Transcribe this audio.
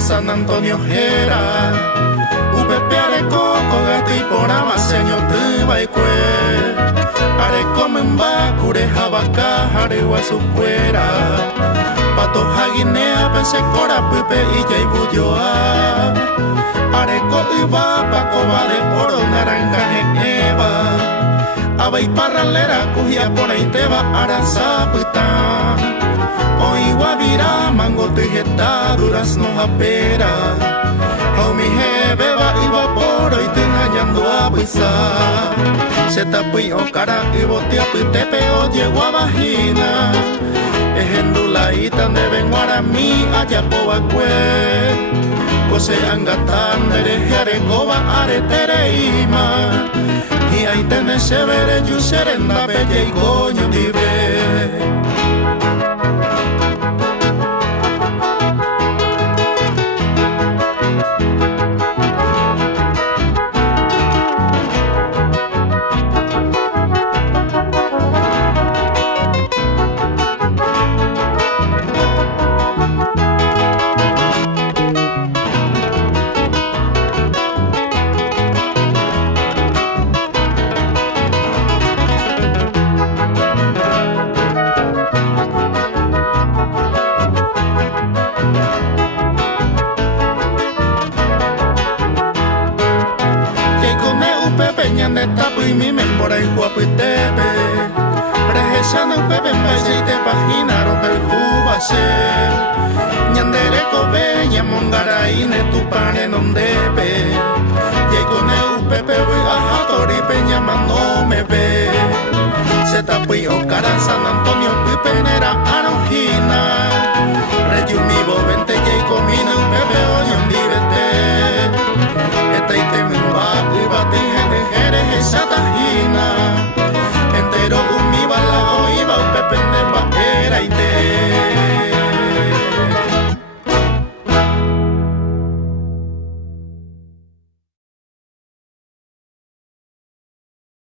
San Antonio Jera Upepe areco cogate y por amaseño te baikue areco memba cureja vaca jarewa su cuera pato jaguinea pense cora pipe y ya ibuyoa areco iba pacoba de oro naranja en eva aba y parralera cujia por ahí te va arasapita hoy guavira mango tejeta durazno japera mi jebe va y vaporo y te engañando a pisar se tapui o cara y botea pitepe o llegó a vagina es endulaita de venguara mi allá povacue cose angatan de arecoba aretereima y ahí tenés severe yo serenda bella y coño dive de tapo y mi memora y guapitepe Rejechando un pepe en vez y te paginaron el jubase Ñandere cobe, ñamongara y ne tu pane nondepe Y con el pepe voy a jatori peña no me ve Se tapo y ocara San Antonio pipenera arojina Reyumibo vente y comino un pepe oñón divete Esta y te me va y bate Sata